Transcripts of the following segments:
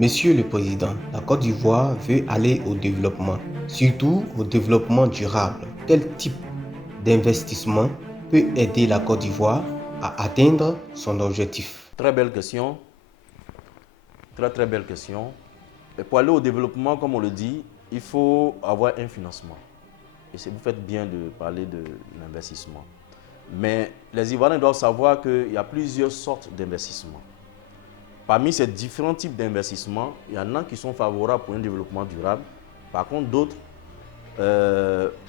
Monsieur le Président, la Côte d'Ivoire veut aller au développement, surtout au développement durable. Quel type d'investissement peut aider la Côte d'Ivoire à atteindre son objectif? Très belle question. Très belle question. Et pour aller au développement, comme on le dit, il faut avoir un financement. Et vous faites bien de parler de l'investissement. Mais les Ivoiriens doivent savoir qu'il y a plusieurs sortes d'investissements. Parmi ces différents types d'investissements, il y en a qui sont favorables pour un développement durable. Par contre, d'autres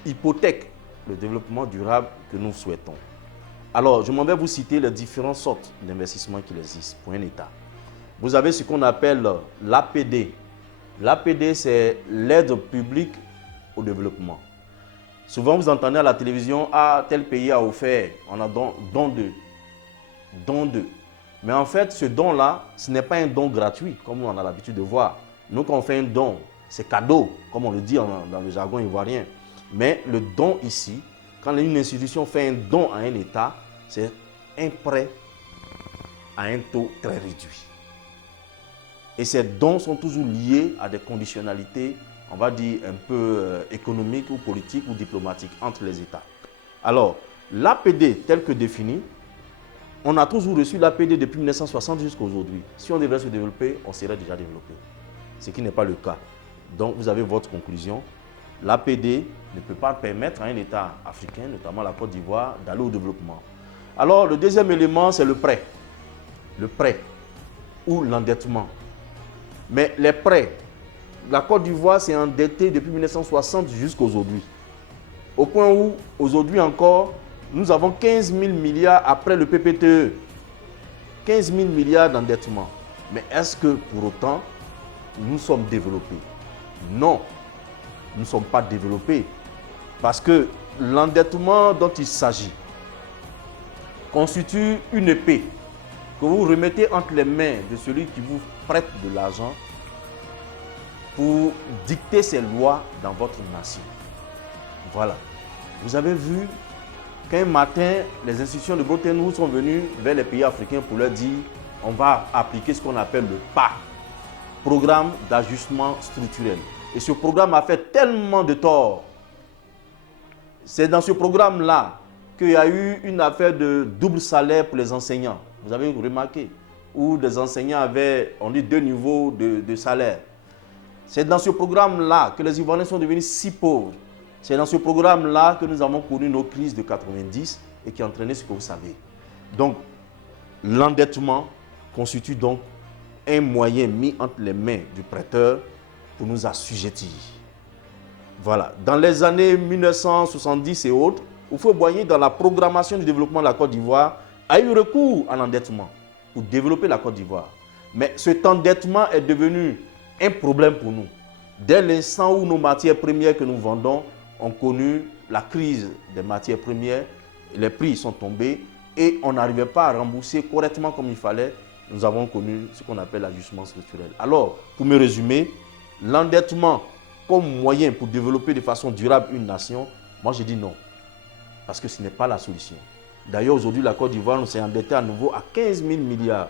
hypothèquent le développement durable que nous souhaitons. Alors, je m'en vais vous citer les différentes sortes d'investissements qui existent pour un État. Vous avez ce qu'on appelle l'APD. L'APD, c'est l'aide publique au développement. Souvent, vous entendez à la télévision, ah, tel pays a offert, on a don de. Mais en fait, ce don-là, ce n'est pas un don gratuit, comme on a l'habitude de voir. Nous, quand on fait un don, c'est cadeau, comme on le dit dans le jargon ivoirien. Mais le don ici, quand une institution fait un don à un État, c'est un prêt à un taux très réduit. Et ces dons sont toujours liés à des conditionnalités, on va dire, un peu économiques ou politiques ou diplomatiques entre les États. Alors, l'APD tel que défini, on a toujours reçu l'APD depuis 1960 jusqu'à aujourd'hui. Si on devait se développer, on serait déjà développé. Ce qui n'est pas le cas. Donc, vous avez votre conclusion. L'APD ne peut pas permettre à un État africain, notamment la Côte d'Ivoire, d'aller au développement. Alors, le deuxième élément, c'est le prêt. Le prêt ou l'endettement. Mais les prêts, la Côte d'Ivoire s'est endettée depuis 1960 jusqu'à aujourd'hui. Au point où, aujourd'hui encore, nous avons 15 000 milliards après le PPTE. 15 000 milliards d'endettement. Mais est-ce que pour autant, nous sommes développés? Non, nous ne sommes pas développés. Parce que l'endettement dont il s'agit constitue une épée que vous remettez entre les mains de celui qui vous prête de l'argent pour dicter ses lois dans votre nation. Voilà. Vous avez vu qu'un matin, les institutions de Bretton Woods sont venues vers les pays africains pour leur dire on va appliquer ce qu'on appelle le PA, Programme d'ajustement structurel. Et ce programme a fait tellement de tort. C'est dans ce programme-là qu'il y a eu une affaire de double salaire pour les enseignants. Vous avez remarqué, où des enseignants avaient, on dit, 2 niveaux de salaire. C'est dans ce programme-là que les Ivoiriens sont devenus si pauvres. C'est dans ce programme-là que nous avons connu nos crises de 90 et qui a entraîné ce que vous savez. Donc, l'endettement constitue donc un moyen mis entre les mains du prêteur pour nous assujettir. Voilà. Dans les années 1970 et autres, Houphouët-Boigny, dans la programmation du développement de la Côte d'Ivoire, a eu recours à l'endettement pour développer la Côte d'Ivoire. Mais cet endettement est devenu un problème pour nous. Dès l'instant où nos matières premières que nous vendons ont connu la crise des matières premières, les prix sont tombés et on n'arrivait pas à rembourser correctement comme il fallait, nous avons connu ce qu'on appelle l'ajustement structurel. Alors, pour me résumer, l'endettement comme moyen pour développer de façon durable une nation, moi je dis non, parce que ce n'est pas la solution. D'ailleurs, aujourd'hui, la Côte d'Ivoire nous s'est endettée à nouveau à 15 000 milliards.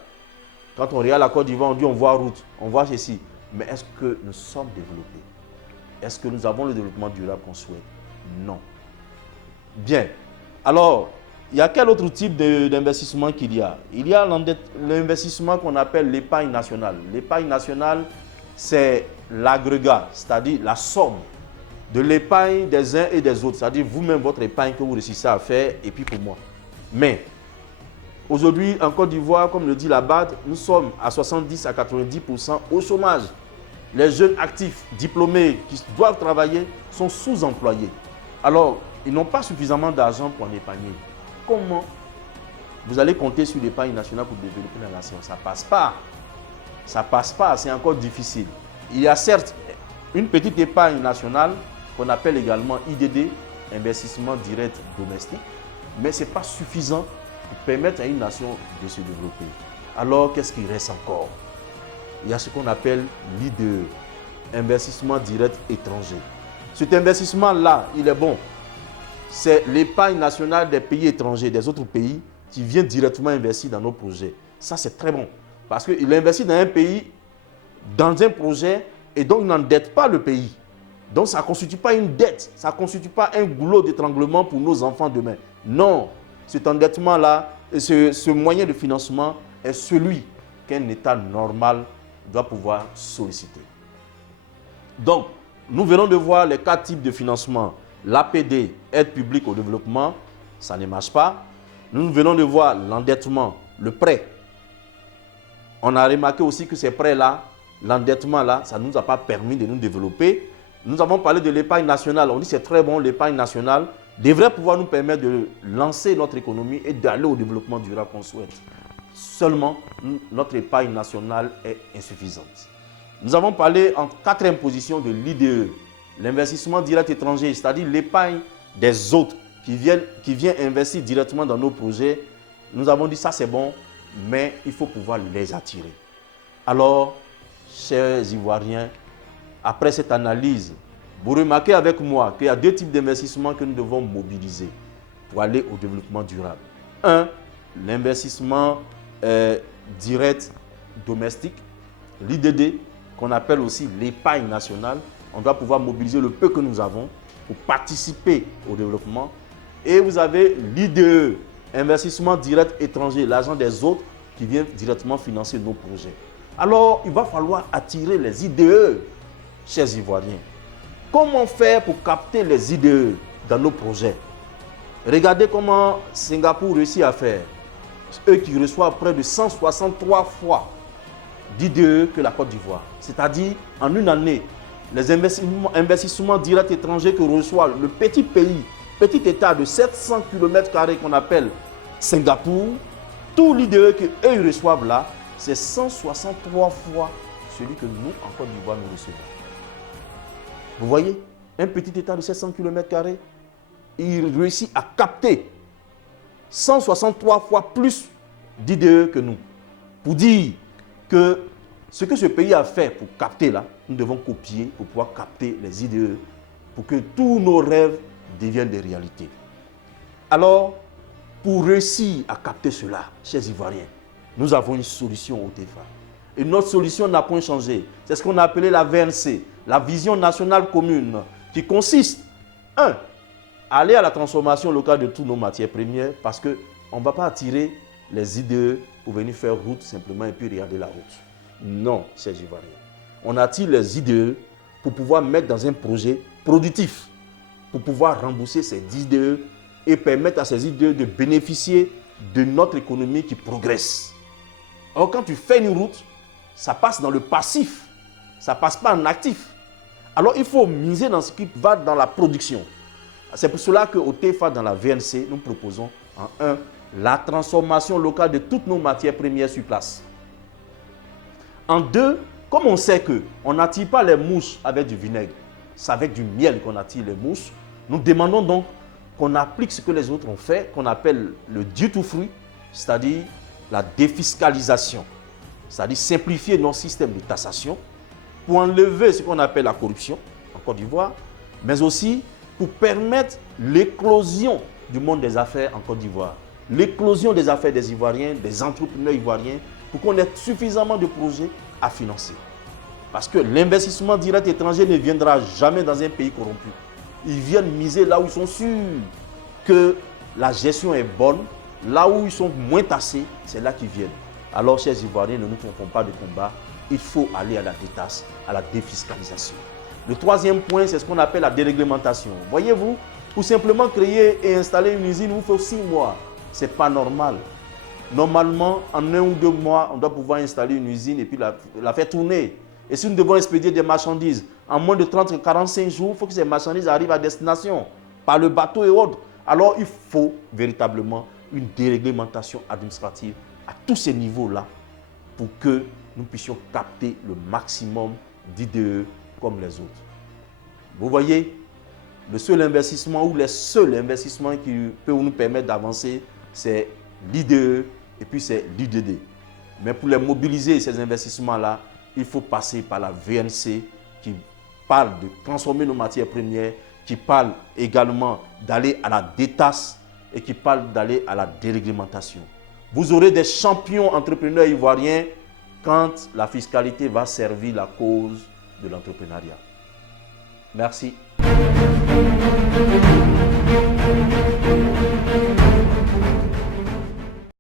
Quand on regarde la Côte d'Ivoire, on dit on voit route, on voit ceci. Mais est-ce que nous sommes développés? Est-ce que nous avons le développement durable qu'on souhaite? Non. Bien. Alors, il y a quel autre type d'investissement qu'il y a? Il y a l'investissement qu'on appelle l'épargne nationale. L'épargne nationale, c'est l'agrégat, c'est-à-dire la somme de l'épargne des uns et des autres. C'est-à-dire vous-même, votre épargne que vous réussissez à faire, et puis pour moi. Mais, aujourd'hui, en Côte d'Ivoire, comme le dit la BAD, nous sommes à 70 à 90% au chômage. Les jeunes actifs, diplômés, qui doivent travailler, sont sous-employés. Alors, ils n'ont pas suffisamment d'argent pour en épargner. Comment vous allez compter sur l'épargne nationale pour développer la nation? Ça ne passe pas. Ça ne passe pas, c'est encore difficile. Il y a certes une petite épargne nationale qu'on appelle également IDD, investissement direct domestique, mais ce n'est pas suffisant pour permettre à une nation de se développer. Alors, qu'est-ce qui reste encore? Il y a ce qu'on appelle l'IDE, investissement direct étranger. Cet investissement-là, il est bon. C'est l'épargne nationale des pays étrangers, des autres pays, qui vient directement investir dans nos projets. Ça, c'est très bon. Parce qu'il investit dans un pays dans un projet et donc n'endette pas le pays. Donc ça ne constitue pas une dette, ça ne constitue pas un goulot d'étranglement pour nos enfants demain. Non, cet endettement-là, ce moyen de financement est celui qu'un État normal doit pouvoir solliciter. Donc, nous venons de voir les 4 types de financement. L'APD, aide publique au développement, ça ne marche pas. Nous venons de voir l'endettement, le prêt. On a remarqué aussi que ces prêts-là, l'endettement-là, ça ne nous a pas permis de nous développer. Nous avons parlé de l'épargne nationale. On dit que c'est très bon, l'épargne nationale devrait pouvoir nous permettre de lancer notre économie et d'aller au développement durable qu'on souhaite. Seulement, notre épargne nationale est insuffisante. Nous avons parlé en 4e position de l'IDE, l'investissement direct étranger, c'est-à-dire l'épargne des autres qui vient investir directement dans nos projets. Nous avons dit ça c'est bon, mais il faut pouvoir les attirer. Alors, chers Ivoiriens, après cette analyse, vous remarquez avec moi qu'il y a 2 types d'investissements que nous devons mobiliser pour aller au développement durable. Un, l'investissement direct domestique, l'IDD, qu'on appelle aussi l'épargne nationale. On doit pouvoir mobiliser le peu que nous avons pour participer au développement. Et vous avez l'IDE, investissement direct étranger, l'argent des autres qui vient directement financer nos projets. Alors, il va falloir attirer les IDE, chers Ivoiriens. Comment faire pour capter les IDE dans nos projets? Regardez comment Singapour réussit à faire. Eux qui reçoivent près de 163 fois d'IDE que la Côte d'Ivoire. C'est-à-dire, en une année, les investissements directs étrangers que reçoit le petit pays, petit État de 700 km² qu'on appelle Singapour, tout l'IDE qu'eux reçoivent là, c'est 163 fois celui que nous, en Côte d'Ivoire, nous recevons. Vous voyez, un petit État de 700 km², il réussit à capter 163 fois plus d'IDE que nous. Pour dire que ce que ce pays a fait pour capter là, nous devons copier pour pouvoir capter les IDE, pour que tous nos rêves deviennent des réalités. Alors, pour réussir à capter cela, chers Ivoiriens, nous avons une solution au TEFA. Et notre solution n'a point changé. C'est ce qu'on a appelé la VNC, la Vision Nationale Commune, qui consiste, 1, à aller à la transformation locale de toutes nos matières premières, parce qu'on ne va pas attirer les IDE pour venir faire route simplement et puis regarder la route. Non, chers Ivoiriens. On attire les IDE pour pouvoir mettre dans un projet productif, pour pouvoir rembourser ces IDE et permettre à ces IDE de bénéficier de notre économie qui progresse. Alors quand tu fais une route, ça passe dans le passif, ça ne passe pas en actif. Alors il faut miser dans ce qui va dans la production. C'est pour cela qu'au TEFA, dans la VNC, nous proposons en 1, la transformation locale de toutes nos matières premières sur place. En 2, comme on sait qu'on n'attire pas les mouches avec du vinaigre, c'est avec du miel qu'on attire les mouches, nous demandons donc qu'on applique ce que les autres ont fait, qu'on appelle le duty free, c'est-à-dire la défiscalisation, c'est-à-dire simplifier nos systèmes de taxation pour enlever ce qu'on appelle la corruption en Côte d'Ivoire, mais aussi pour permettre l'éclosion du monde des affaires en Côte d'Ivoire, l'éclosion des affaires des Ivoiriens, des entrepreneurs ivoiriens, pour qu'on ait suffisamment de projets à financer. Parce que l'investissement direct étranger ne viendra jamais dans un pays corrompu. Ils viennent miser là où ils sont sûrs que la gestion est bonne, là où ils sont moins taxés, c'est là qu'ils viennent. Alors, chers Ivoiriens, ne nous trompons pas de combat. Il faut aller à la détaxe, à la défiscalisation. Le 3e point, c'est ce qu'on appelle la déréglementation. Voyez-vous, pour simplement créer et installer une usine, il vous faut 6 mois. Ce n'est pas normal. Normalement, en 1 ou 2 mois, on doit pouvoir installer une usine et puis la faire tourner. Et si nous devons expédier des marchandises, en moins de 30-45 jours, il faut que ces marchandises arrivent à destination, par le bateau et autres. Alors, il faut véritablement une déréglementation administrative à tous ces niveaux-là pour que nous puissions capter le maximum d'IDE comme les autres. Vous voyez, le seul investissement ou les seuls investissements qui peuvent nous permettre d'avancer, c'est l'IDE et puis c'est l'IDD. Mais pour les mobiliser, ces investissements-là, il faut passer par la VNC qui parle de transformer nos matières premières, qui parle également d'aller à la détaxe et qui parle d'aller à la déréglementation. Vous aurez des champions entrepreneurs ivoiriens quand la fiscalité va servir la cause de l'entrepreneuriat. Merci.